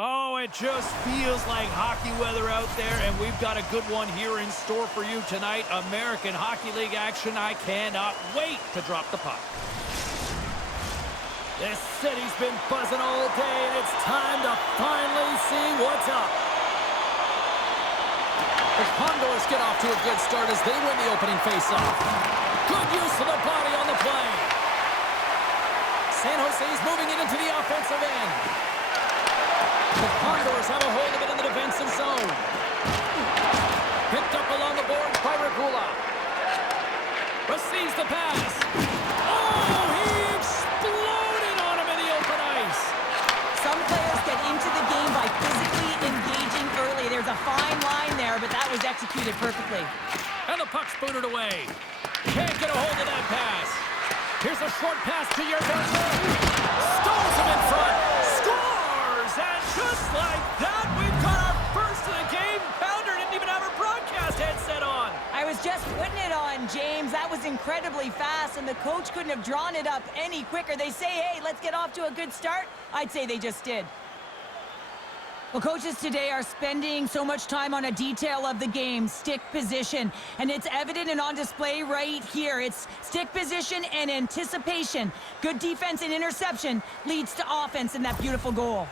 Oh, it just feels like hockey weather out there, and we've got a good one here in store for you tonight. American Hockey League action. I cannot wait to drop the puck. This city's been buzzing all day, and it's time to finally see what's up. The Condors get off to a good start as they win the opening faceoff. Good use of the body on the play. San Jose's moving it into the offensive end. The Condors have a hold of it in the defensive zone. Picked up along the boards by Regula. Receives the pass. Oh, he exploded on him in the open ice. Some players get into the game by physically engaging early. There's a fine line there, but that was executed perfectly. And the puck's booted away. Can't get a hold of that pass. Here's a short pass to Yerberger. Stones him in front. Scores! And just like that, we've got our first of the game. Pounder didn't even have her broadcast headset on. I was just putting it on, James. That was incredibly fast, and the coach couldn't have drawn it up any quicker. They say, hey, let's get off to a good start. I'd say they just did. Well, coaches today are spending so much time on a detail of the game, stick position, and it's evident and on display right here. It's stick position and anticipation. Good defense and interception leads to offense in that beautiful goal.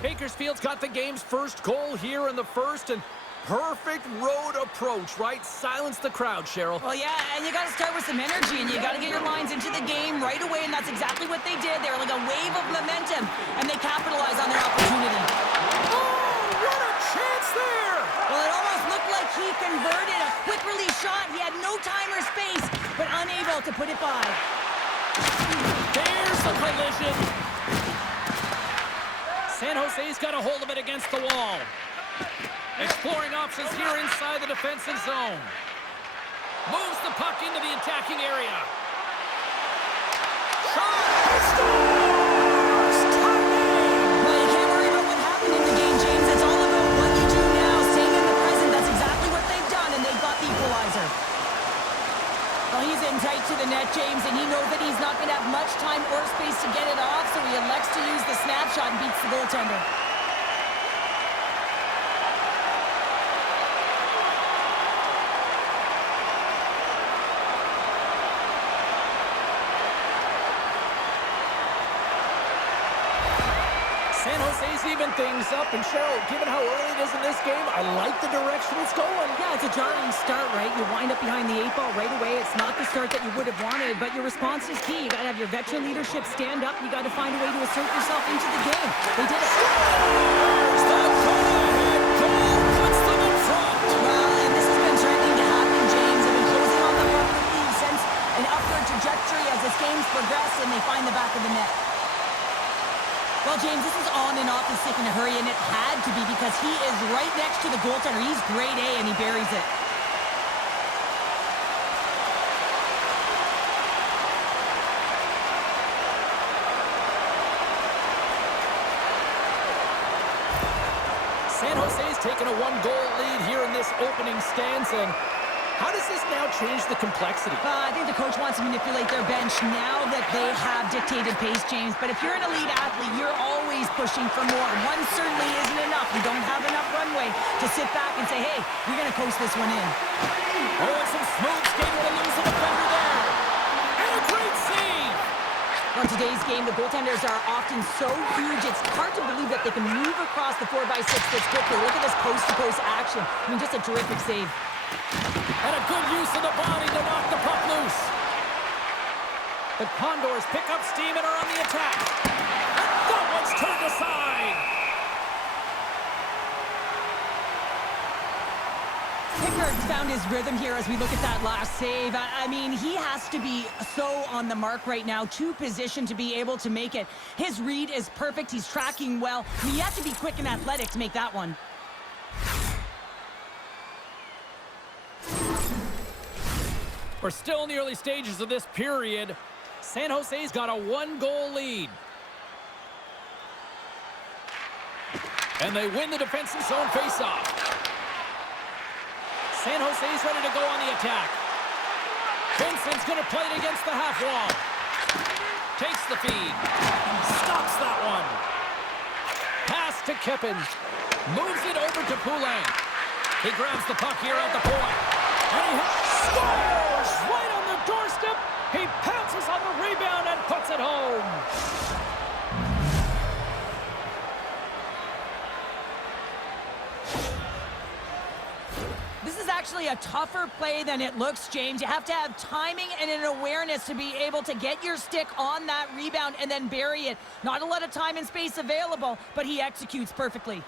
Bakersfield's got the game's first goal here in the first, and perfect road approach, right? Silence the crowd, Cheryl. Well, yeah, and you got to start with some energy, and you got to get your lines into the game right away, and that's exactly what they did. They were like a wave of momentum, and they capitalized on their opportunity. Oh, what a chance there! Well, it almost looked like he converted a quick release shot. He had no time or space, but unable to put it by. There's the collision. San Jose's got a hold of it against the wall. Exploring options here inside the defensive zone. Moves the puck into the attacking area. Shot! Scores! Well, you can't worry about what happened in the game, James. It's all about what you do now. Staying in the present, that's exactly what they've done, and they've got the equalizer. Well, he's in tight to the net, James, and he knows that he's not going to have much time or space to get it off, so he elects to use the snapshot and beats the goaltender. San Jose's even things up, and Cheryl, given how early it is in this game, I like the direction it's going. Yeah, it's a jarring start, right? You wind up behind the 8-ball right away. It's not the start that you would have wanted, but your response is key. You got to have your veteran leadership stand up. You got to find a way to assert yourself into the game. They did it. Scores! The go-ahead goal puts them in front. Well, and this has been starting to happen, James. They've been closing on the front of the lead since an upward trajectory as this game's progressed, and they find the back of the net. Well, James, this is on and off the stick in a hurry, and it had to be because he is right next to the goaltender. He's grade A, and he buries it. San Jose's taken a one-goal lead here in this opening stanza. How does this now change the complexity? I think the coach wants to manipulate their bench now that they have dictated pace, James. But if you're an elite athlete, you're always pushing for more. One certainly isn't enough. You don't have enough runway to sit back and say, hey, we're going to coast this one in. Oh, and some smooth skating to lose a defender there. And a great save! On today's game, the goaltenders are often so huge, it's hard to believe that they can move across the 4x6 this quickly. Look at this post-to-post action. I mean, just a terrific save. And a good use of the body to knock the puck loose. The Condors pick up steam and are on the attack. And that one's turned aside. Pickard's found his rhythm here as we look at that last save. I mean, he has to be so on the mark right now, to position to be able to make it. His read is perfect. He's tracking well. I mean, you have to be quick and athletic to make that one. We're still in the early stages of this period. San Jose's got a one-goal lead. And they win the defensive zone faceoff. San Jose's ready to go on the attack. Vincent's going to play it against the half wall. Takes the feed. Stops that one. Pass to Kippen. Moves it over to Poulin. He grabs the puck here at the point. And he scores right on the doorstep. He pounces on the rebound and puts it home. This is actually a tougher play than it looks, James. You have to have timing and an awareness to be able to get your stick on that rebound and then bury it. Not a lot of time and space available, but he executes perfectly.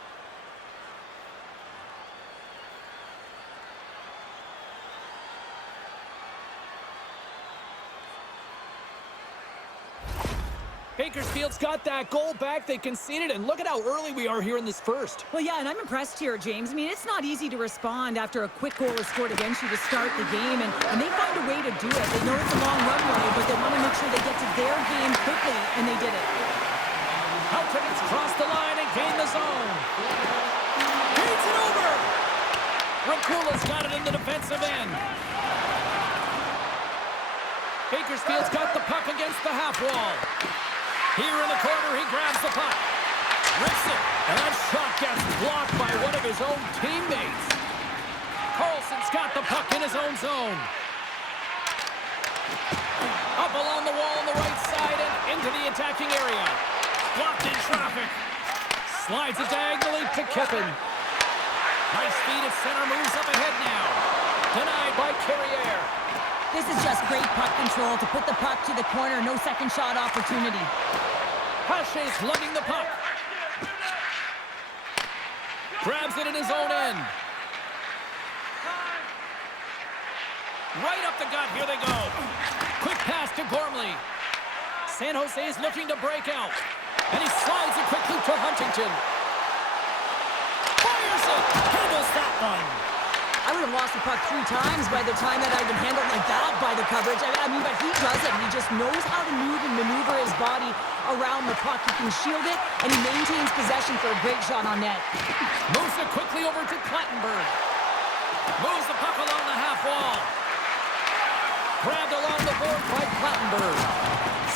Bakersfield's got that goal back. They conceded, and look at how early we are here in this first. Well, yeah, and I'm impressed here, James. I mean, it's not easy to respond after a quick goal is scored against you to start the game, and they find a way to do it. They know it's a long runway, but they want to make sure they get to their game quickly, and they did it. Halterman's crossed the line and gained the zone. Feeds it over. Rakula's got it in the defensive end. Bakersfield's got the puck against the half wall. Here in the corner, he grabs the puck. Rips it, and that shot gets blocked by one of his own teammates. Carlson's got the puck in his own zone. Up along the wall on the right side and into the attacking area. Blocked in traffic. Slides it diagonally to Kippen. Nice feed at center, moves up ahead now. Denied by Carrier. This is just great puck control to put the puck to the corner. No second shot opportunity. Pache's lugging the puck. Grabs it in his own end. Right up the gut. Here they go. Quick pass to Gormley. San Jose is looking to break out. And he slides it quickly to Huntington. Fires it. Handles that one. I would have lost the puck 3 times by the time that I'd been handled like that by the coverage. I mean, but he does it. He just knows how to move and maneuver his body around the puck. He can shield it, and he maintains possession for a great shot on net. Moves it quickly over to Clattenburg. Moves the puck along the half wall. Grabbed along the board by Clattenburg.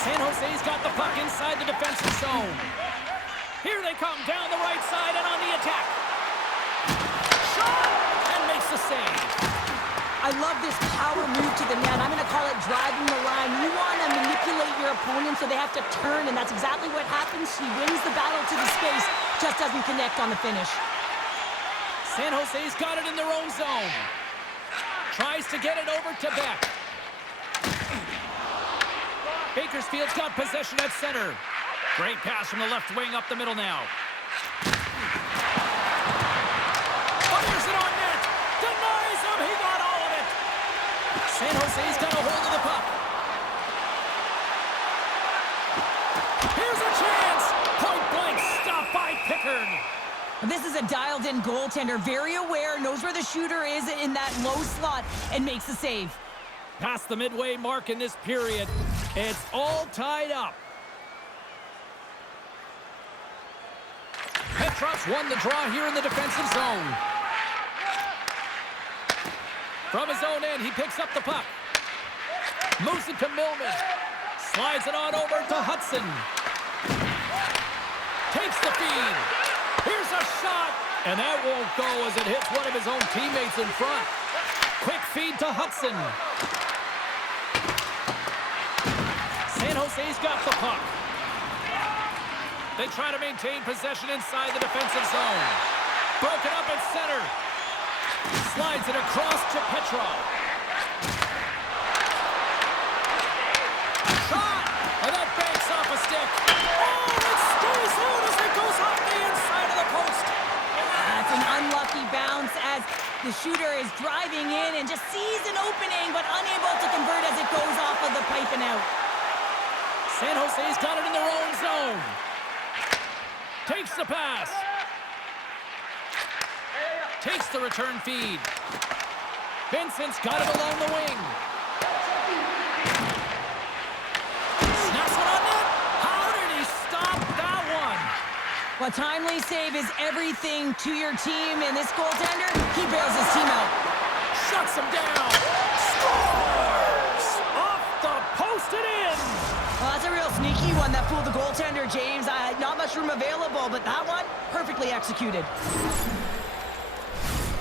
San Jose's got the puck inside the defensive zone. Here they come down the right side and on the attack. Shot! A save. I love this power move to the net. I'm going to call it driving the line. You want to manipulate your opponent so they have to turn, and that's exactly what happens. He wins the battle to the space, just doesn't connect on the finish. San Jose's got it in their own zone. Tries to get it over to Beck. Bakersfield's got possession at center. Great pass from the left wing up the middle now. Fires it on net. Denies him. He got all of it. San Jose's got a hold of the puck. Here's a chance. Point blank. Stopped by Pickard. This is a dialed-in goaltender. Very aware. Knows where the shooter is in that low slot and makes the save. Past the midway mark in this period. It's all tied up. Petrov's won the draw here in the defensive zone. From his own end, he picks up the puck. Moves it to Millman. Slides it on over to Hudson. Takes the feed. Here's a shot. And that won't go as it hits one of his own teammates in front. Quick feed to Hudson. San Jose's got the puck. They try to maintain possession inside the defensive zone. Broken up at center. Slides it across to Petrov. Shot! And that banks off a stick. Oh, it stays out as it goes off the inside of the post. That's an unlucky bounce as the shooter is driving in and just sees an opening but unable to convert as it goes off of the pipe and out. San Jose's got it in their own zone. Takes the pass. Takes the return feed. Vincent's got it along the wing. Snaps it on net. How did he stop that one? Well, timely save is everything to your team, and this goaltender, he bails his team out. Shuts him down. Scores! Off the post and in. Well, that's a real sneaky one that fooled the goaltender, James. Not much room available, but that one, perfectly executed.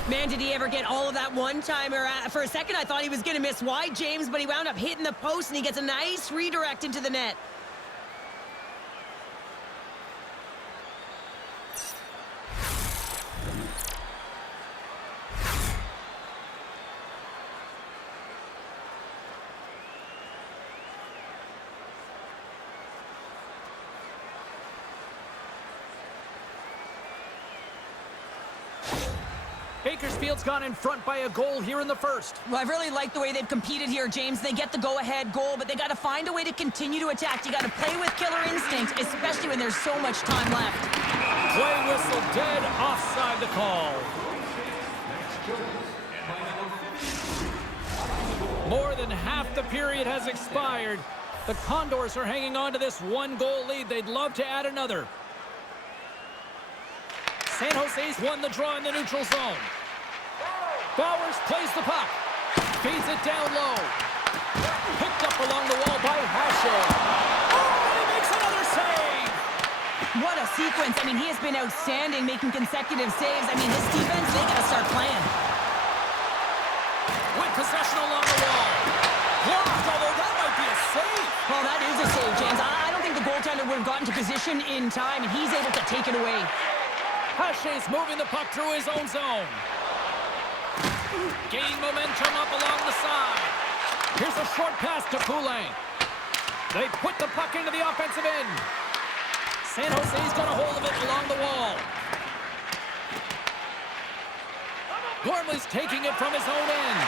Man, did he ever get all of that one-timer. For a second, I thought he was going to miss wide, James, but he wound up hitting the post, and he gets a nice redirect into the net. Bakersfield's gone in front by a goal here in the first. Well, I really like the way they've competed here, James. They get the go-ahead goal, but they got to find a way to continue to attack. You got to play with killer instinct, especially when there's so much time left. Play whistle dead, offside the call. More than half the period has expired. The Condors are hanging on to this one-goal lead. They'd love to add another. San Jose's won the draw in the neutral zone. Bowers plays the puck. Feeds it down low. Picked up along the wall by Hasher. Oh, and he makes another save! What a sequence. I mean, he has been outstanding, making consecutive saves. I mean, this defense, they got to start playing. With possession along the wall. Blocked, although that might be a save. Well, that is a save, James. I don't think the goaltender would have gotten to position in time, and he's able to take it away. Hashe's moving the puck through his own zone. Gaining momentum up along the side. Here's a short pass to Poulain. They put the puck into the offensive end. San Jose's got a hold of it along the wall. Gormley's taking it from his own end.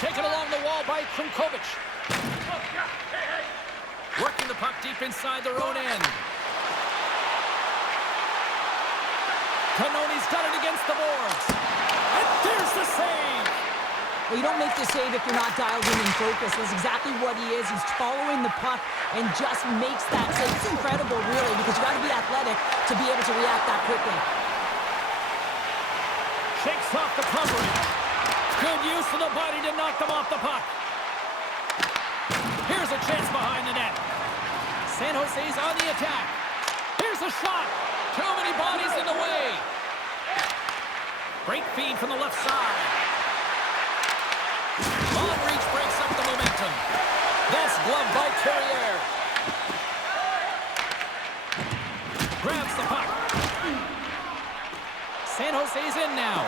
Taken along the wall by Krimkovic. Working the puck deep inside their own end. Cannoni's got it against the boards. And there's the save! Well, you don't make the save if you're not dialed in and focused. That's exactly what he is. He's following the puck and just makes that save. It's incredible, really, because you got to be athletic to be able to react that quickly. Shakes off the coverage. Good use of the body to knock them off the puck. Here's a chance behind the net. San Jose's on the attack. Here's a shot. Too many bodies in the way. Great feed from the left side. Long reach breaks up the momentum. That's gloved by Carrier. Grabs the puck. San Jose's in now.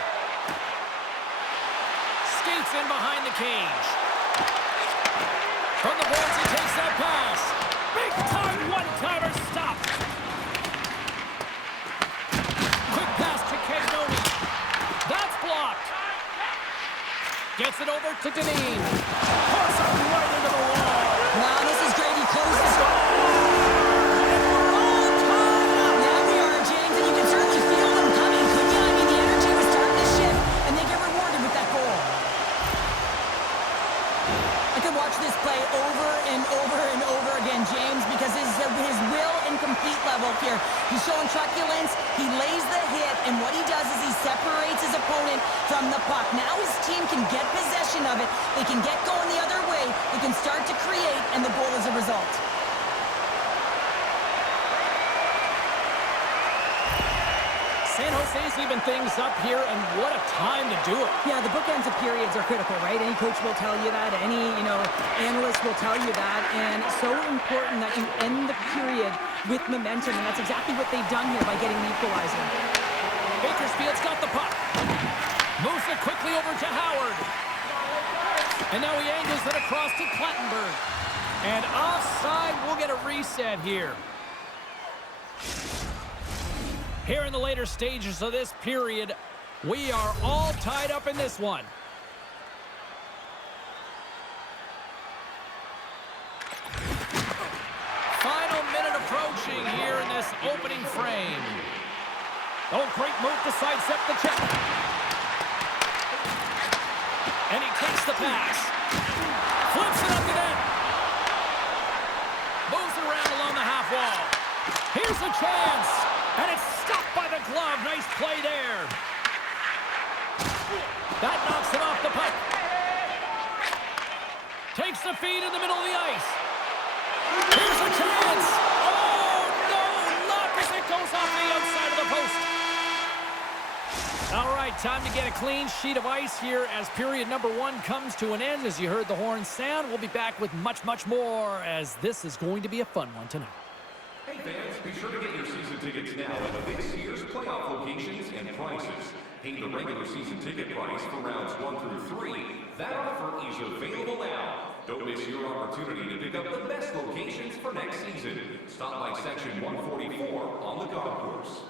Skates in behind the cage. From the boards, he takes that pass. Big time one-timer stopped. Quick pass to Cannoni. That's blocked. Gets it over to Deneen. Puts it right into the wall. Wow, this is great. He closes. And we're all tied up. Now we are, James, and you can certainly feel them coming, couldn't you? I mean, the energy was starting to shift, and they get rewarded with that goal. I could watch this play over and over and over again, James, because his will and complete level here. He's showing truculence. He lays the hit, and what he does is he separates his opponent from the puck. Now his team can get possession of it. They can get going the other way. They can start to create, and the goal is a result. San Jose's even things up here, and what a time to do it. Yeah, the bookends of periods are critical, right? Any coach will tell you that. Any, analyst will tell you that. And it's so important that you end the period with momentum, and that's exactly what they've done here by getting the equalizer. Bakersfield's got the puck. Moves it quickly over to Howard. And now he angles it across to Plattenberg. And offside, we'll get a reset here. Here in the later stages of this period, we are all tied up in this one. Final minute approaching here in this opening frame. Oh, great move to sidestep the check. And he takes the pass. Flips it up the net. Moves it around along the half wall. Here's a chance. And it's stopped by the glove. Nice play there. That knocks it off the puck. Takes the feed in the middle of the ice. Here's a chance. Oh, no. Luck as it goes off the outside of the post. All right, time to get a clean sheet of ice here as period number 1 comes to an end. As you heard the horn sound, we'll be back with much, much more as this is going to be a fun one tonight. Hey fans, be sure to get your season tickets now at this year's playoff locations and prices. Pay the regular season ticket price for rounds 1 through 3. That offer is available now. Don't miss your opportunity to pick up the best locations for next season. Stop by section 144 on the golf course.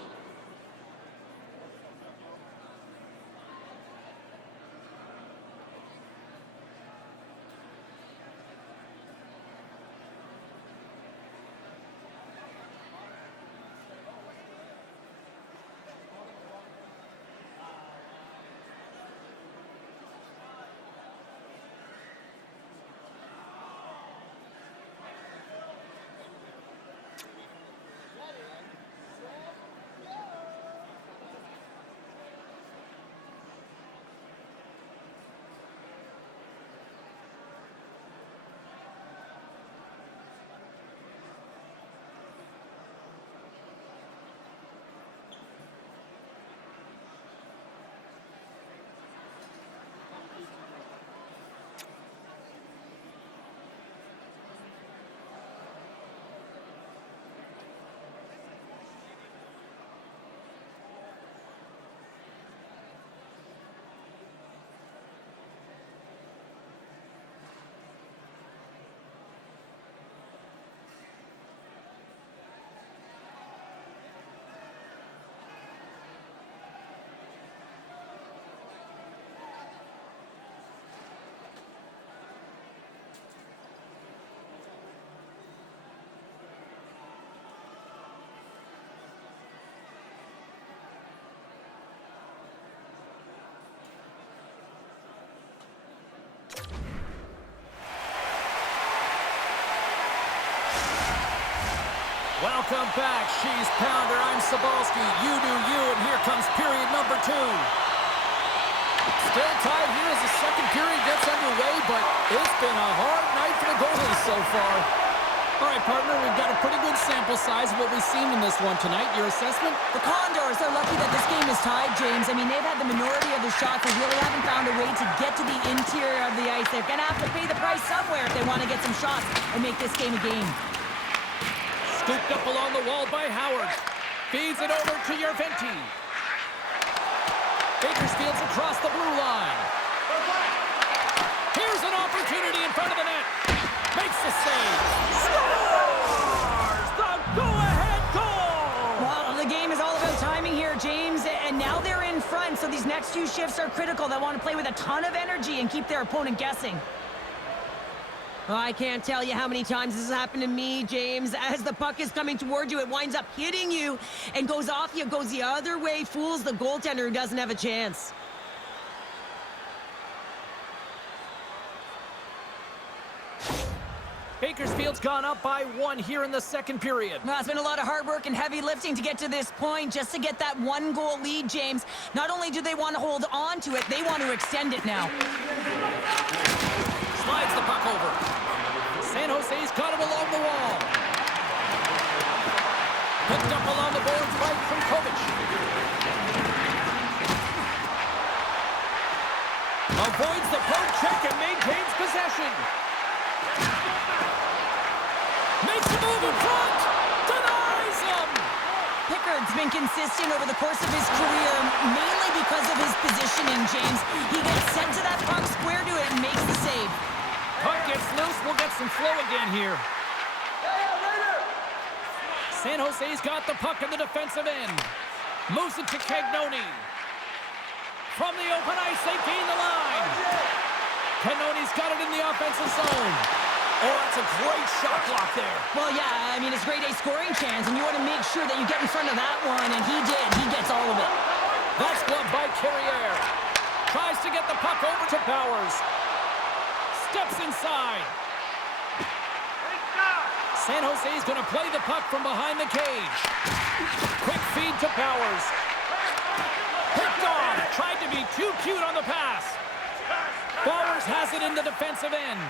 Welcome back, She's Pounder. I'm Sabalski. You do you, and here comes period number 2. Still tied here as the second period gets underway, but it's been a hard night for the goalies so far. All right, partner, we've got a pretty good sample size of what we've seen in this one tonight. Your assessment? The Condors are lucky that this game is tied, James. I mean, they've had the minority of the shots. They really haven't found a way to get to the interior of the ice. They're going to have to pay the price somewhere if they want to get some shots and make this game a game. Scooped up along the wall by Howard. Feeds it over to Yerventi. Bakersfield's across the blue line. Here's an opportunity in front of the net. Makes the save. Scores the go-ahead goal! Well, the game is all about timing here, James, and now they're in front, so these next 2 shifts are critical. They want to play with a ton of energy and keep their opponent guessing. I can't tell you how many times this has happened to me, James. As the puck is coming toward you, it winds up hitting you and goes off you, goes the other way, fools the goaltender who doesn't have a chance. Bakersfield's gone up by 1 here in the second period. Well, it's been a lot of hard work and heavy lifting to get to this point, just to get that 1-goal lead, James. Not only do they want to hold on to it, they want to extend it now. Slides the puck over. San Jose's got it along the wall. Picked up along the boards right from Kovic. Avoids the poke check and maintains possession. Makes a move in front. Denies him. Pickard's been consistent over the course of his career, mainly because of his positioning, James. He gets sent to that puck, square to it, and makes the save. Puck gets loose. We'll get some flow again here. San Jose's got the puck in the defensive end. Moves it to Cagnoni. From the open ice, they gain the line. Cagnoni's got it in the offensive zone. Oh, that's a great shot block there. Well, yeah, I mean, it's grade A scoring chance, and you want to make sure that you get in front of that one, and he did. He gets all of it. That's gloved by Carrier. Tries to get the puck over to Bowers. Steps inside. San Jose's going to play the puck from behind the cage. Quick feed to Bowers. Picked off. Tried to be too cute on the pass. Bowers has it in the defensive end.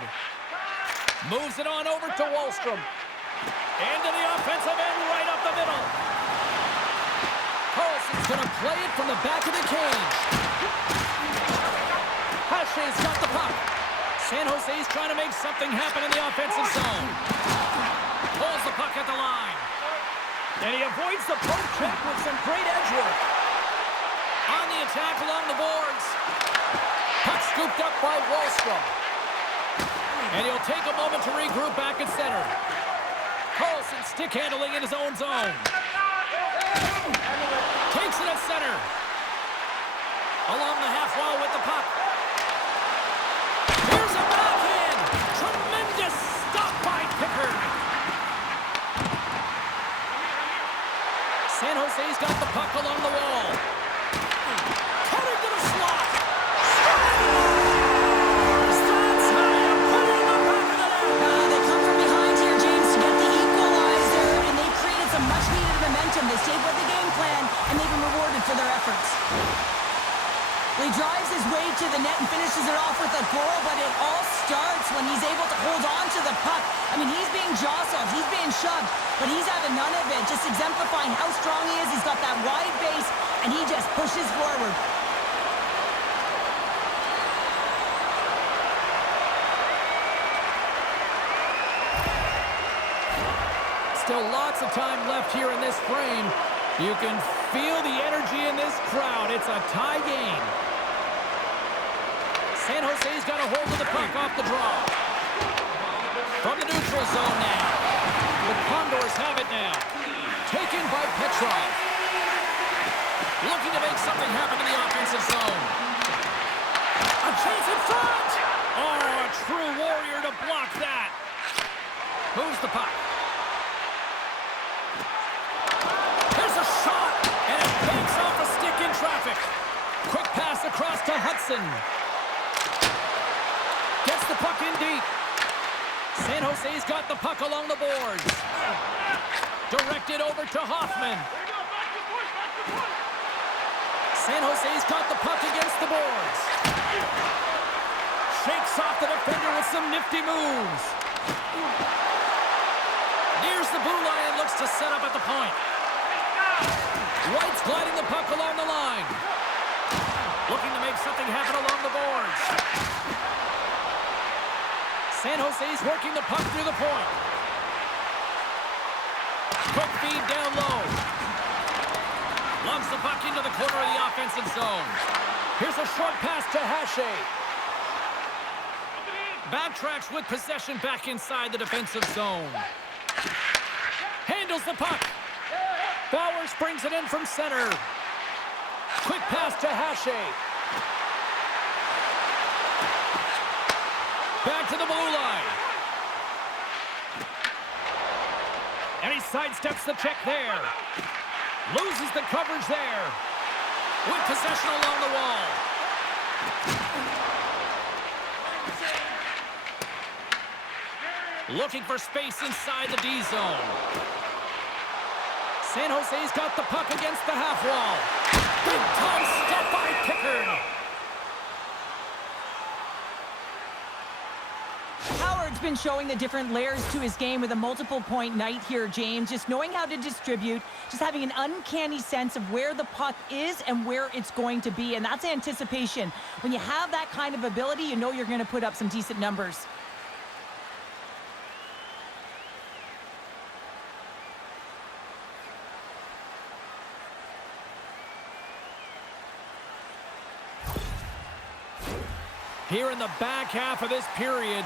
Moves it on over to Wahlstrom. Into the offensive end, right up the middle. Carlson's going to play it from the back of the cage. Hashay's got the puck. San Jose's trying to make something happen in the offensive zone. Pulls the puck at the line. And he avoids the poke check with some great edge work. On the attack along the boards. Puck scooped up by Wallstrom. And he'll take a moment to regroup back at center. Carlson stick handling in his own zone. Takes it at center. Along the half wall with the puck. Here's a backhand. Tremendous stop by Pickard. San Jose's got the puck along the wall. Cutting to the slot. That's how you put it in the back of the net. They come from behind here, James, to get the equalizer, and they created some much-needed momentum. They stayed with the game plan, and they've been rewarded for their efforts. He drives his way to the net and finishes it off with a goal, but it all starts when he's able to hold on to the puck. I mean, he's being jostled, he's being shoved, but he's having none of it, just exemplifying how strong he is. He's got that wide base, and he just pushes forward. Still lots of time left here in this frame. You can feel the energy in this crowd. It's a tie game. San Jose's got a hold of the puck off the draw. From the neutral zone now. The Condors have it now. Taken by Petrov. Looking to make something happen in the offensive zone. A chance in front! Oh, a true warrior to block that. Moves the puck. There's a shot, and it banks off a stick in traffic. Quick pass across to Hudson. Gets the puck in deep. San Jose's got the puck along the boards. Directed over to Hoffman. San Jose's got the puck against the boards. Shakes off the defender with some nifty moves. Nears the blue line and looks to set up at the point. White's gliding the puck along the line. Looking to make something happen along the boards. San Jose's working the puck through the point. Quick feed down low. Lumps the puck into the corner of the offensive zone. Here's a short pass to Hashay. Backtracks with possession back inside the defensive zone. Handles the puck. Bowers brings it in from center. Quick pass to Hashay. Back to the blue line. And he sidesteps the check there. Loses the coverage there. With possession along the wall. Looking for space inside the D zone. San Jose's got the puck against the half wall. Big time stop by Pickard. Howard's been showing the different layers to his game with a multiple-point night here, James. Just knowing how to distribute, just having an uncanny sense of where the puck is and where it's going to be, and that's anticipation. When you have that kind of ability, you know you're going to put up some decent numbers. Here in the back half of this period,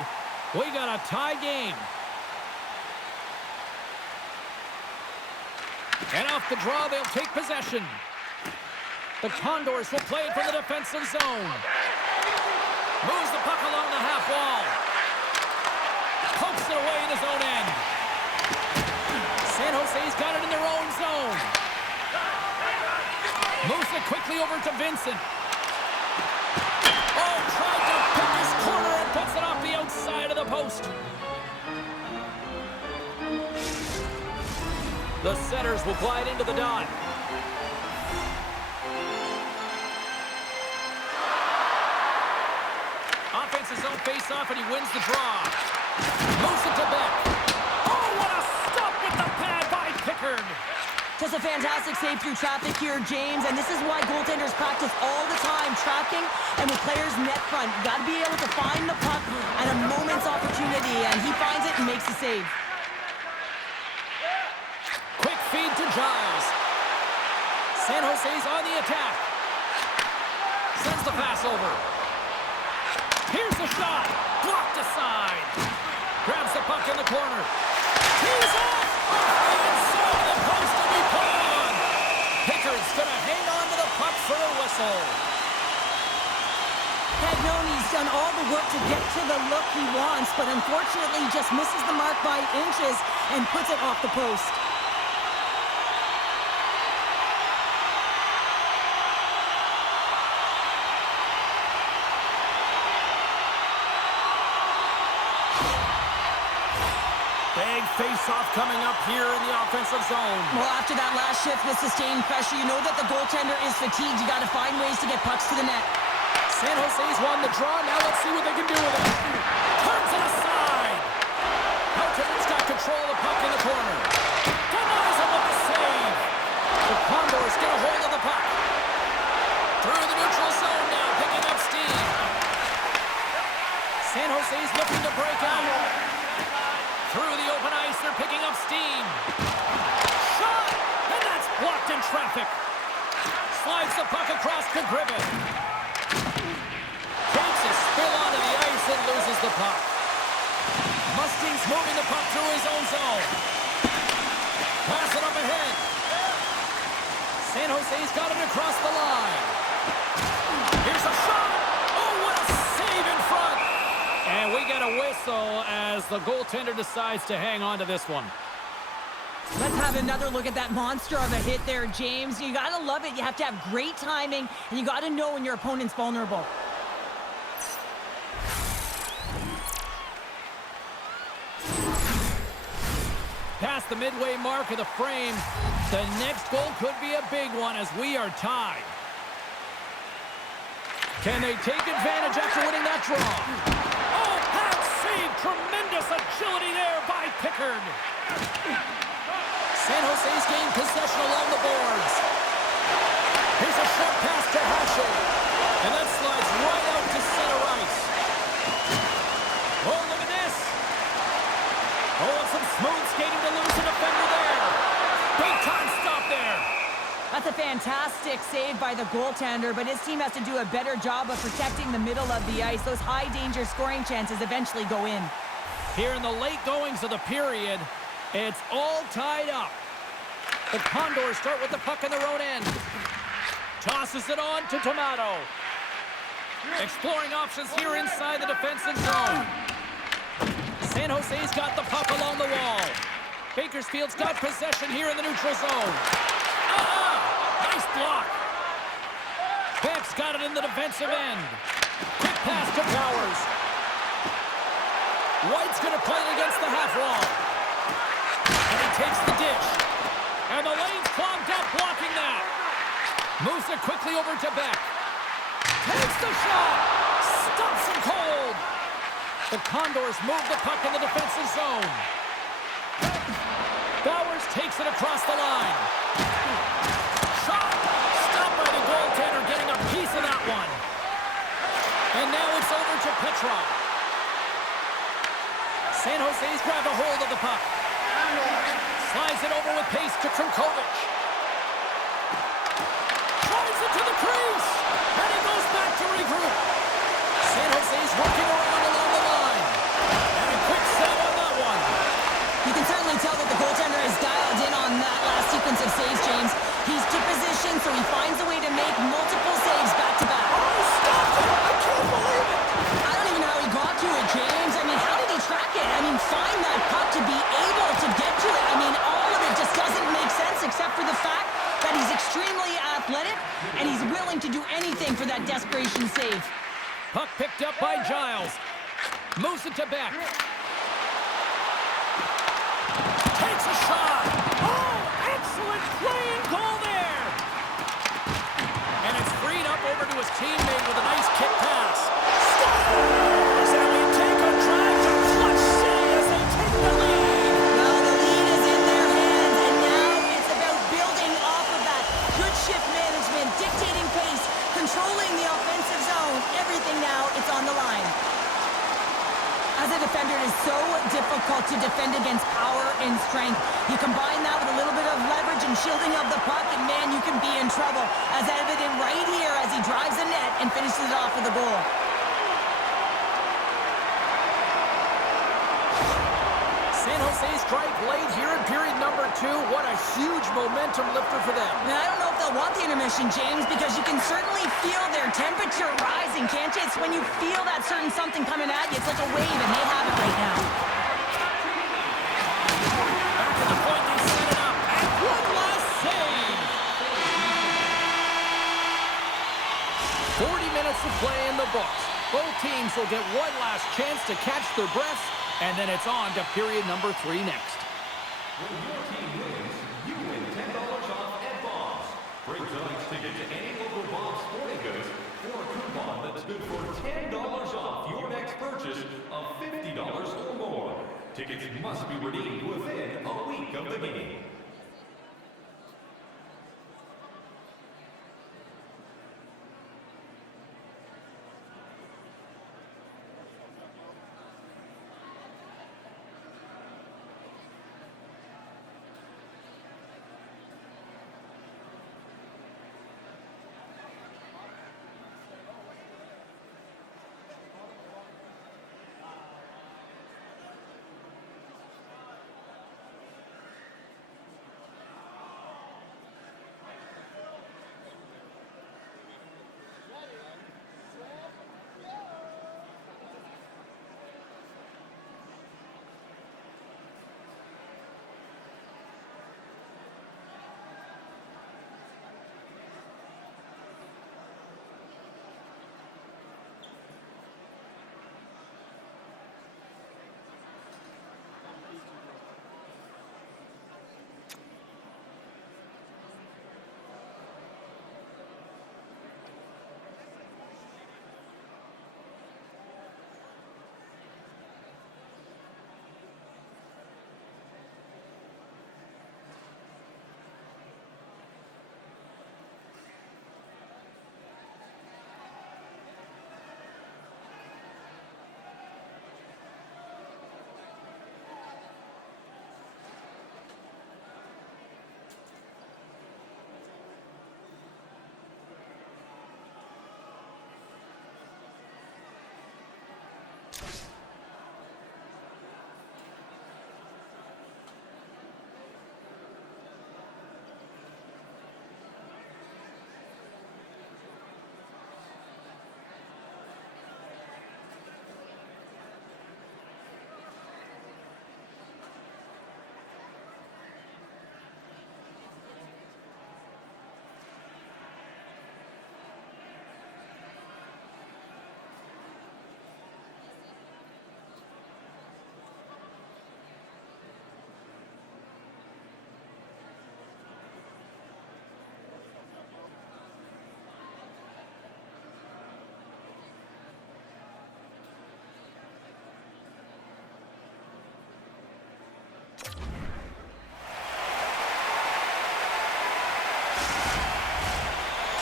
we got a tie game. And off the draw, they'll take possession. The Condors will play it from the defensive zone. Moves the puck along the half wall. Pokes it away in his own end. San Jose's got it in their own zone. Moves it quickly over to Vincent. Oh, tried to pick his corner and puts it off the outside of the post. The Setters will glide into the dot. Offensive zone face-off, and he wins the draw. Moves it to Beck. Oh, what a stop with Pickard. Just a fantastic save through traffic here, James, and this is why goaltenders practice all the time, tracking and with players net front. You got to be able to find the puck at a moment's opportunity, and he finds it and makes the save. Quick feed to Giles. San Jose's on the attack. Sends the pass over. Here's the shot. Blocked aside. Grabs the puck in the corner. He's off! Off the inside of the post to be put on. Pickard's going to hang on to the puck for a whistle. Pagnoni's done all the work to get to the look he wants, but unfortunately just misses the mark by inches and puts it off the post. Big face-off coming up here in the offensive zone. Well, after that last shift with sustained pressure, you know that the goaltender is fatigued. You got to find ways to get pucks to the net. San Jose's won the draw. Now let's see what they can do with it. Turns it aside. Houghton's got control of the puck in the corner. Denies him with the save. The Condors get a hold of the puck. Through the neutral zone now, picking up steam. San Jose's looking to break out. Through the open ice, they're picking up steam. Shot! And that's blocked in traffic. Slides the puck across to Griffith. Takes a spill onto the ice and loses the puck. Mustang's moving the puck through his own zone. Pass it up ahead. San Jose's got it across the line. Here's a shot! Oh, what a save in front! And we get a whistle as the goaltender decides to hang on to this one. Let's have another look at that monster of a hit there, James. You got to love it. You have to have great timing, and you got to know when your opponent's vulnerable. Past the midway mark of the frame, the next goal could be a big one as we are tied. Can they take advantage after winning that draw? Oh, pad save! Tremendous agility there by Pickard. San Jose's gained possession along the boards. Here's a short pass to Herschel. And that slides right out to center ice. Oh, look at this. Oh, and some smooth skating to lose a defender there. Big time stop there. That's a fantastic save by the goaltender, but his team has to do a better job of protecting the middle of the ice. Those high-danger scoring chances eventually go in. Here in the late goings of the period, it's all tied up. The Condors start with the puck in their own end. Tosses it on to Tomato. Exploring options here inside the defensive zone. San Jose's got the puck along the wall. Bakersfield's got possession here in the neutral zone. Nice block. Beck's got it in the defensive end. Quick pass to Powers. White's going to play it against the half wall. And he takes the dish. And the lane's clogged up, blocking that. Moves it quickly over to Beck. Takes the shot. Stops him cold. The Condors move the puck in the defensive zone. Bowers takes it across the line. Shot. Stopped by the goaltender, getting a piece of that one. And now it's over to Petrov. San Jose's grabbed a hold of the puck. Slides it over with pace to Trunkovic. Drives it to the crease. And he goes back to regroup. San Jose's working around along the line. And a quick save on that one. You can certainly tell that the goaltender is dialed in on that last sequence of saves, James. He's to position, so he finds a way to make multiple saves back-to-back. Oh, stop it! I can't believe it! I don't even know how he got to it, James. I mean, how did he track it? I mean, find that puck to be able to get to it. I mean, all of it just doesn't make sense except for the fact that he's extremely athletic and he's willing to do anything for that desperation save. Puck picked up by Giles. Moves it to Beck. Takes a shot. Oh, excellent play and goal there. And it's freed up over to his teammate with a nice kick pass. Scores! And we take a drive to Clutch City as they take the lead. Well, the lead is in their hands, and now a defender, it is so difficult to defend against power and strength. You combine that with a little bit of leverage and shielding of the puck, and man, you can be in trouble, as evident right here as he drives the net and finishes it off with a goal. San Jose strike late here in period number 2. What a huge momentum lifter for them. Now, I don't know if they'll want the intermission, James, because you can certainly feel their temperature rising, can't you? It's when you feel that certain something coming at you. It's like a wave, and they have it right now. Back to the point, they set it up. And one last save. 40 minutes to play in the books. Both teams will get one last chance to catch their breaths, and then it's on to period number 3 next. When your team wins, you win $10 off at Bob's. Bring tonight's ticket to any local Bob's Sporting Goods for a coupon that's good for $10 off your next purchase of $50 or more. Tickets must be redeemed within a week of the game.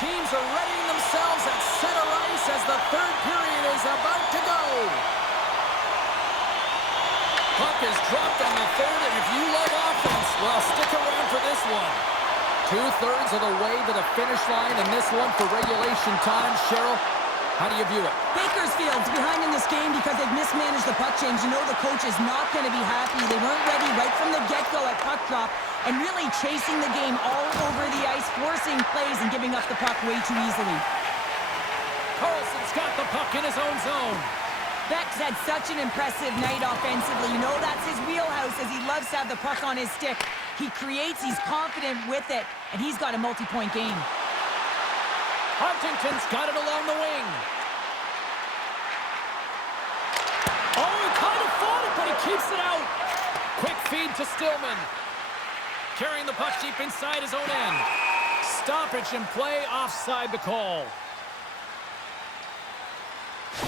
Teams are readying themselves at center ice as the third period is about to go. Puck is dropped on the third, and if you love offense, well, stick around for this one. 2/3 of the way to the finish line in this one for regulation time. Cheryl, how do you view it? Bakersfield's behind in this game because they've mismanaged the puck change. You know the coach is not going to be happy. They weren't ready right from the get-go at puck drop and really chasing the game all over the ice, forcing plays and giving up the puck way too easily. Carlson's got the puck in his own zone. Beck's had such an impressive night offensively. You know that's his wheelhouse as he loves to have the puck on his stick. He creates, he's confident with it, and he's got a multi-point game. Huntington's got it along the wing. Oh, he kind of fought it, but he keeps it out. Quick feed to Stillman. Carrying the puck deep inside his own end. Stoppage and play offside the call.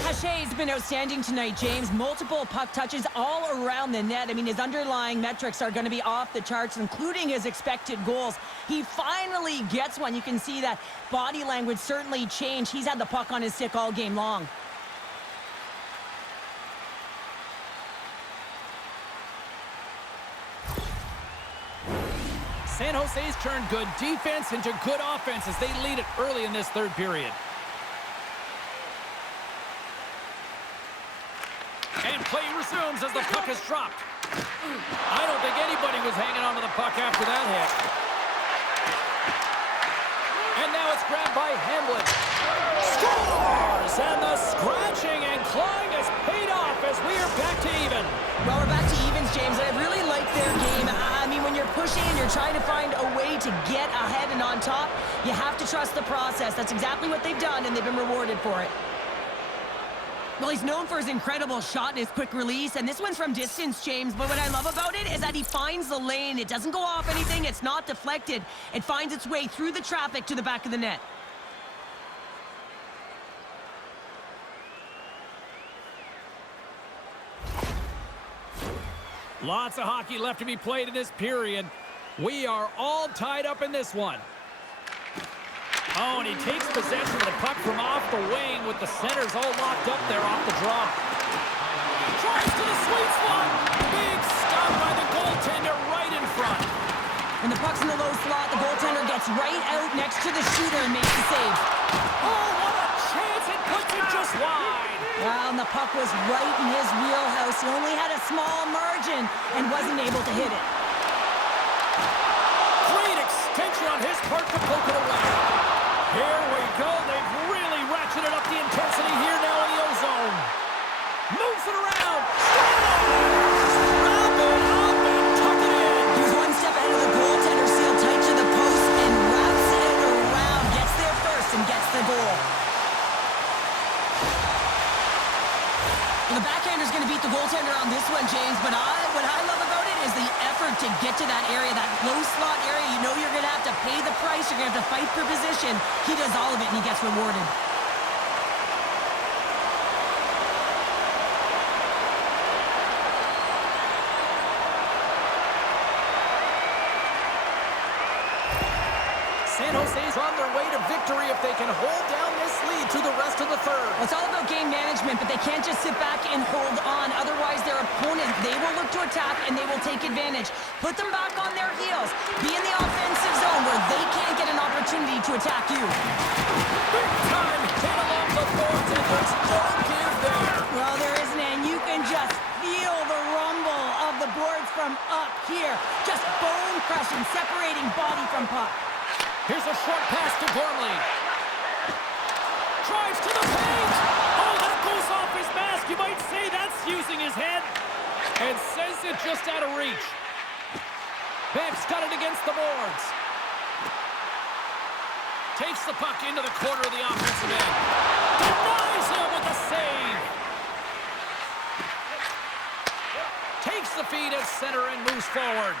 Hachet's been outstanding tonight, James. Multiple puck touches all around the net. I mean, his underlying metrics are going to be off the charts, including his expected goals. He finally gets one. You can see that body language certainly changed. He's had the puck on his stick all game long. San Jose's turned good defense into good offense as they lead it early in this third period. And play resumes as the puck is dropped. I don't think anybody was hanging on to the puck after that hit. And now it's grabbed by Hamblin. Scores! And the scratching and clawing has paid off as we are back to even. Well, we're back to evens, James, and I really like their game. I mean, when you're pushing and you're trying to find a way to get ahead and on top, you have to trust the process. That's exactly what they've done, and they've been rewarded for it. Well, he's known for his incredible shot and his quick release, and this one's from distance, James. But what I love about it is that he finds the lane. It doesn't go off anything. It's not deflected. It finds its way through the traffic to the back of the net. Lots of hockey left to be played in this period. We are all tied up in this one. Oh, and he takes possession of the puck from off the wing with the centers all locked up there off the draw. Tries to the sweet spot. Big stop by the goaltender right in front. When the puck's in the low slot, the goaltender gets right out next to the shooter and makes the save. Oh, what a chance. It puts it just wide. Well, and the puck was right in his wheelhouse. He only had a small margin and wasn't able to hit it. Great extension on his part to poke it away. Here we go. They've really ratcheted up the intensity here now in the O-zone. Moves it around. Wrap it up and tuck it in. He was one step ahead of the goaltender, sealed tight to the post, and wraps it around. Gets there first and gets the goal. Well, the backhander's going to beat the goaltender on this one, James, but what I love about it is the effort to get to that area, that low slot area. You know you're going to have to pay the price. You're going to have to fight for position. He does all of it, and he gets rewarded. San Jose's on their way to victory if they can hold down this lead through the rest of the third. Well, it's all about game management, but they can't just sit back and hold on. Otherwise, their opponent, they will look to attack, and they will take advantage. Put them back on their heels. Be in the offensive zone where they can't get an opportunity to attack you. Big time hit along the boards, and there's no give there. Well, there isn't, and you can just feel the rumble of the boards from up here. Just bone-crushing, separating body from puck. Here's a short pass to Gormley. Drives to the paint. Oh, that goes off his mask. You might say that's using his head. And sends it just out of reach. Beck's got it against the boards. Takes the puck into the corner of the offensive end. Denies him with a save. Takes the feed at center and moves forward.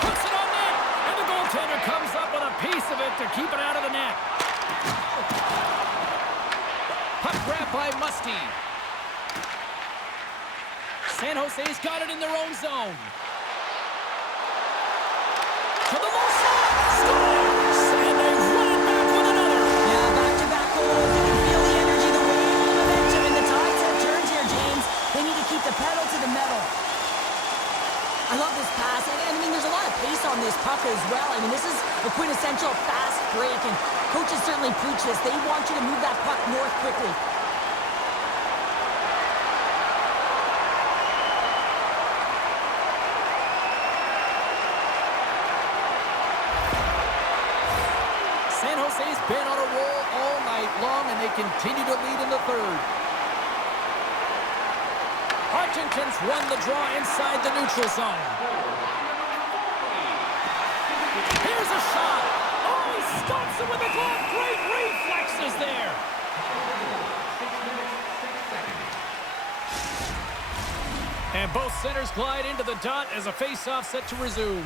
Puts it on net. And the goaltender comes up with a piece of it to keep it out of the net. Puck grab by Musty. San Jose's got it in their own zone. To the low side. Scores! And they run it back with another. Yeah, back-to-back goals. You can feel the energy, the wave, the momentum, and the tides have turned here, James. They need to keep the pedal to the metal. I love this pass, and I mean, there's a lot of pace on this puck as well. I mean, this is a quintessential fast break, and coaches certainly preach this. They want you to move that puck north quickly. San Jose's been on a roll all night long, and they continue to lead in the third. Argentins won the draw inside the neutral zone. Here's a shot. Oh, he stops it with a glove. Great reflexes there. And both centers glide into the dot as a face-off set to resume.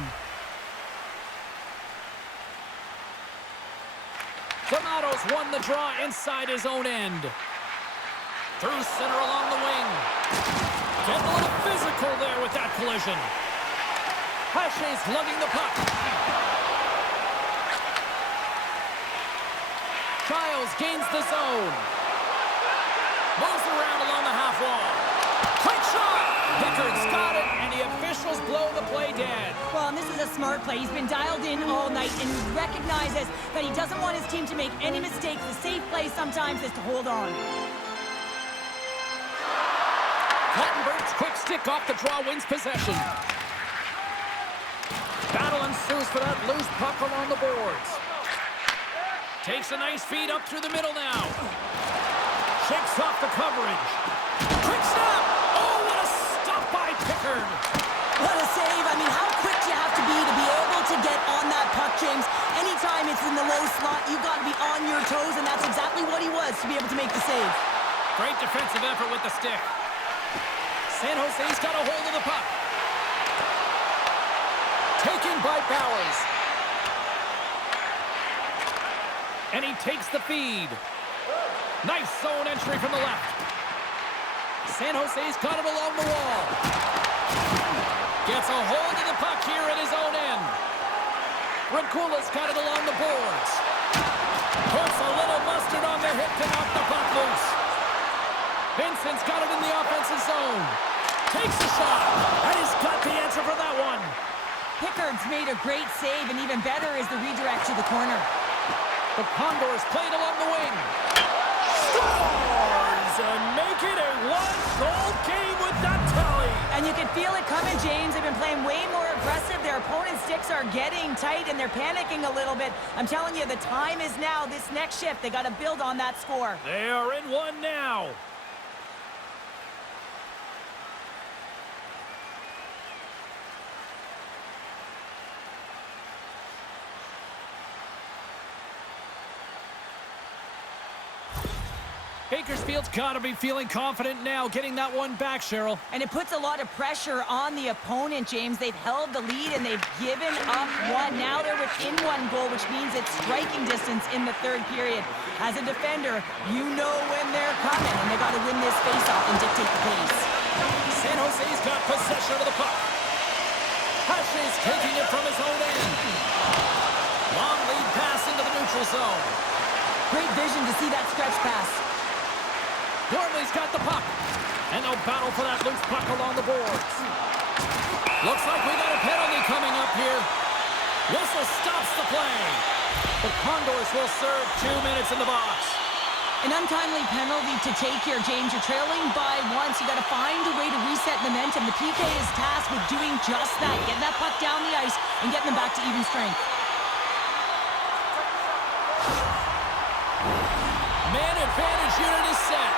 Tomatos won the draw inside his own end. Through center along the wing. Getting a little physical there with that collision. Pache's lugging the puck. Giles gains the zone. Moves around along the half wall. Quick shot. Pickard's got it, and he officially officials blow the play dead. Well, and this is a smart play. He's been dialed in all night and recognizes that he doesn't want his team to make any mistakes. The safe play sometimes is to hold on. Plattenberg's quick stick off the draw wins possession. Battle ensues for that loose puck along the boards. Takes a nice feed up through the middle now. Shakes off the coverage. Quick snap! Oh, what a stop by Pickard! What a save. I mean, how quick do you have to be able to get on that puck, James? Anytime it's in the low slot, you've got to be on your toes, and that's exactly what he was to be able to make the save. Great defensive effort with the stick. San Jose's got a hold of the puck. Taken by Bowers. And he takes the feed. Nice zone entry from the left. San Jose's got it along the wall. Gets a hold of the puck here at his own end. Rakula's got it along the boards. Puts a little mustard on the hip to knock the puck loose. Vincent's got it in the offensive zone. Takes a shot. And he's got the answer for that one. Pickard's made a great save, and even better is the redirect to the corner. The Condors played along the wing. Scores and make it a one-goal game with that tally. And you can feel it coming, James. They've been playing way more aggressive. Their opponent's sticks are getting tight, and they're panicking a little bit. I'm telling you, the time is now. This next shift, they got to build on that score. They are in one now. Bakersfield's got to be feeling confident now, getting that one back, Cheryl. And it puts a lot of pressure on the opponent, James. They've held the lead, and they've given up one. Now they're within one goal, which means it's striking distance in the third period. As a defender, you know when they're coming, and they got to win this faceoff and dictate the pace. San Jose's got possession of the puck. Hash's taking it from his own end. Long lead pass into the neutral zone. Great vision to see that stretch pass. Gormley's got the puck. And they'll battle for that loose puck along the boards. Looks like we got a penalty coming up here. Whistle stops the play. The Condors will serve 2 minutes in the box. An untimely penalty to take here, James. You're trailing by once. You got to find a way to reset momentum. The PK is tasked with doing just that. Getting that puck down the ice and getting them back to even strength. Man advantage unit is set.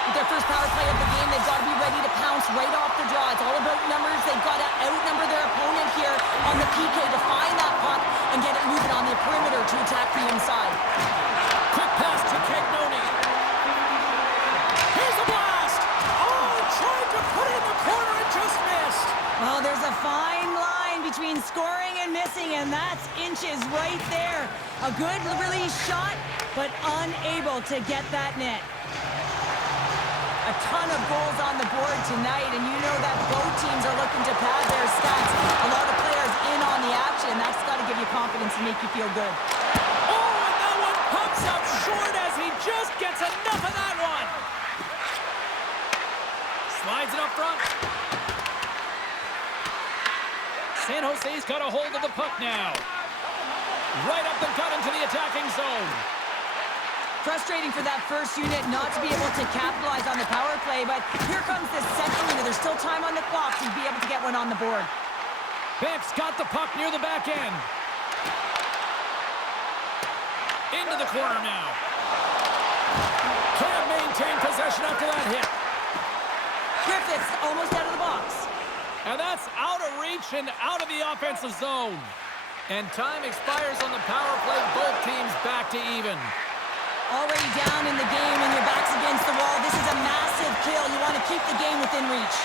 With their first power play of the game, they've got to be ready to pounce right off the draw. It's all about numbers. They've got to outnumber their opponent here on the PK to find that puck and get it moving on the perimeter to attack the inside. Quick pass to Cagnoni. Here's a blast! Oh, tried to put it in the corner and just missed. Well, there's a fine line between scoring and missing, and that's inches right there. A good release shot, but unable to get that net. A ton of goals on the board tonight, and you know that both teams are looking to pad their stats. A lot of players in on the action. That's got to give you confidence and make you feel good. Oh, and that one pops up short as he just gets enough of that one. Slides it up front. San Jose's got a hold of the puck now. Right up the gut into the attacking zone. Frustrating for that first unit not to be able to capitalize on the power play, but here comes this second unit. There's still time on the clock to be able to get one on the board. Beck's got the puck near the back end. Into the corner now. Can't maintain possession after that hit. Griffiths almost out of the box. And that's out of reach and out of the offensive zone. And time expires on the power play. Both teams back to even. Already down in the game and your back's against the wall. This is a massive kill. You want to keep the game within reach.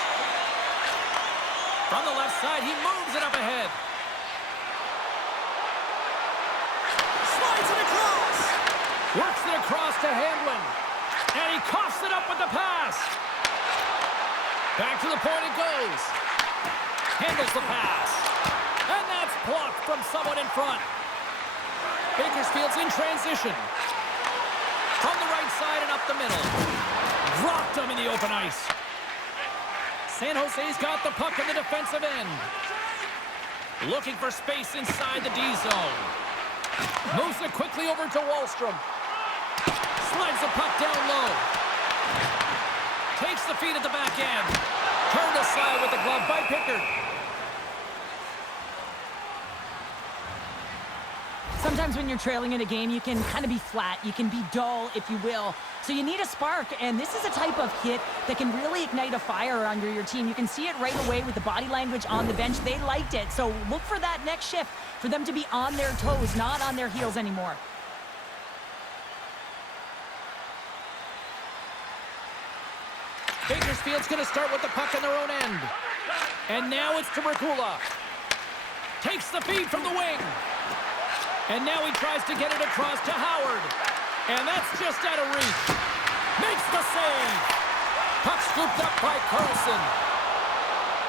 From the left side, he moves it up ahead. Slides it across. Works it across to Handlin. And he coughs it up with the pass. Back to the point it goes. Handles the pass. And that's blocked from someone in front. Bakersfield's in transition. From the right side and up the middle. Dropped him in the open ice. San Jose's got the puck in the defensive end. Looking for space inside the D zone. Moves it quickly over to Wallstrom. Slides the puck down low. Takes the feed at the back end. Turned aside with the glove by Pickard. Sometimes when you're trailing in a game, you can kind of be flat. You can be dull, if you will. So you need a spark, and this is a type of hit that can really ignite a fire under your team. You can see it right away with the body language on the bench. They liked it. So look for that next shift, for them to be on their toes, not on their heels anymore. Bakersfield's going to start with the puck in their own end. And now it's to Barracuda. Takes the feed from the wing. And now he tries to get it across to Howard. And that's just out of reach. Makes the save. Puck scooped up by Carlson.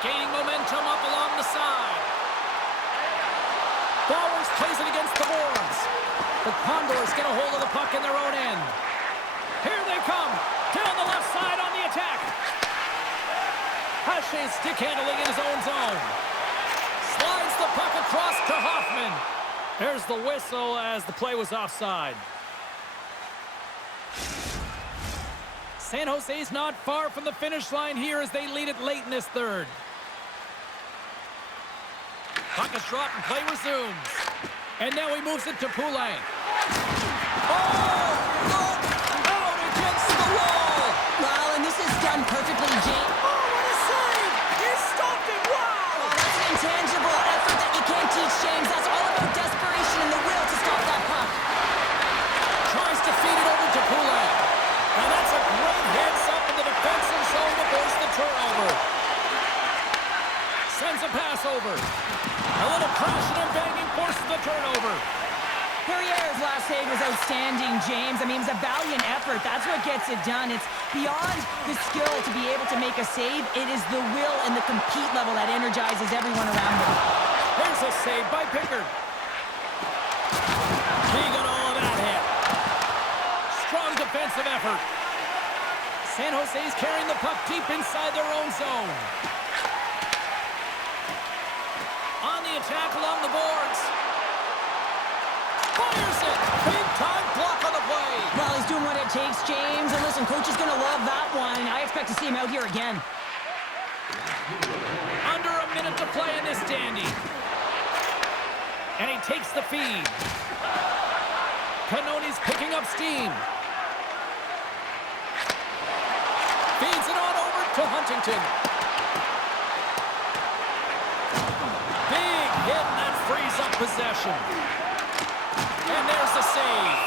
Gaining momentum up along the side. Bowers plays it against the boards. The Condors get a hold of the puck in their own end. Here they come. Down the left side on the attack. Hache stick handling in his own zone. Slides the puck across to Hoffman. There's the whistle as the play was offside. San Jose's not far from the finish line here as they lead it late in this third. Puck is dropped and play resumes. And now he moves it to Poulin. Oh! Look! Out against the wall! Wow, and this is done perfectly, Jake. Oh, what a save! He stopped it! Wow! Oh, that's an intangible effort that you can't teach, James. That's all about desperation and the will to stop that puck. Tries to feed it over to Poulin. And that's a great heads-up in the defensive zone to force the turnover. Sends a pass over. A little crashing and banging forces the turnover. Perrier's last save was outstanding, James. I mean, it was a valiant effort. That's what gets it done. It's beyond the skill to be able to make a save. It is the will and the compete level that energizes everyone around him. Here's a save by Pickard. He got all of that hit. Strong defensive effort. San Jose's carrying the puck deep inside their own zone. On the attack along the boards. Fires it! Big-time block on the play. Well, he's doing what it takes, James. And listen, coach is going to love that one. I expect to see him out here again. Under a minute to play in this dandy. And he takes the feed. Cannoni's picking up steam. Feeds it on over to Huntington. Big hit, and that frees up possession. And there's the save.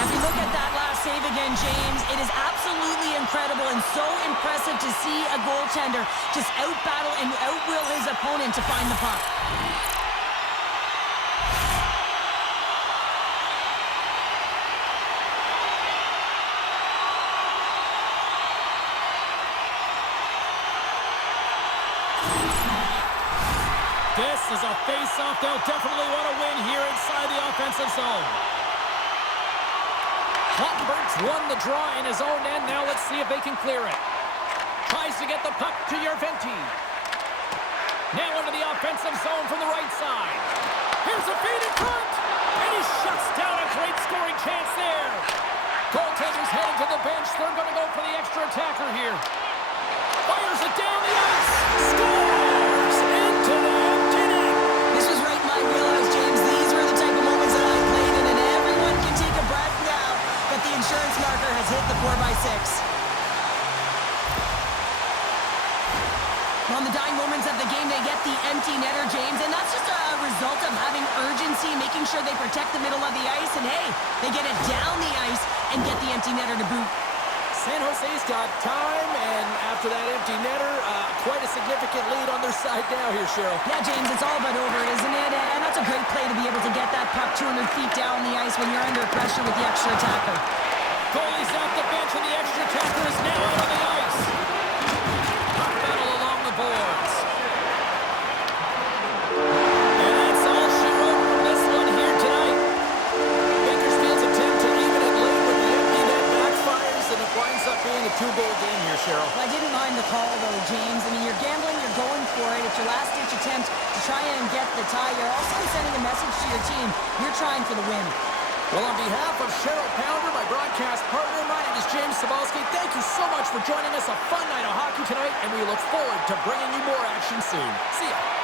As we look at that last save again, James, it is absolutely incredible and so impressive to see a goaltender just out-battle and out-will his opponent to find the puck. This is a face-off they'll definitely want to win here inside the offensive zone. Kloppenberg's won the draw in his own end. Now let's see if they can clear it. Tries to get the puck to Järventie. Now into the offensive zone from the right side. Here's a feed in front. And he shuts down a great scoring chance there. Goaltender's heading to the bench. They're going to go for the extra attacker here. Fires it down the ice. Scores into the empty net. This was right in my wheelhouse, James. These were the type of moments that I played in, and everyone can take a breath now that the insurance marker has hit the 4x6. On the dying moments of the game, they get the empty netter, James, and that's just a result of having urgency, making sure they protect the middle of the ice, and hey, they get it down the ice and get the empty netter to boot. San Jose's got time, and after that empty netter, quite a significant lead on their side now here, Cheryl. Yeah, James, it's all but over, isn't it? And that's a great play to be able to get that puck 200 feet down the ice when you're under pressure with the extra attacker. Goalie's off the bench, and the extra attacker is now out on the ice. Puck battle along the boards. And that's all she wrote from this one here tonight. Bakersfield's attempt to even it late with the empty net James. I mean, you're gambling, you're going for it. It's your last-ditch attempt to try and get the tie. You're also sending a message to your team. You're trying for the win. Well, on behalf of Cheryl Pounder, my broadcast partner, my name is James Cebulski. Thank you so much for joining us. A fun night of hockey tonight, and we look forward to bringing you more action soon. See ya.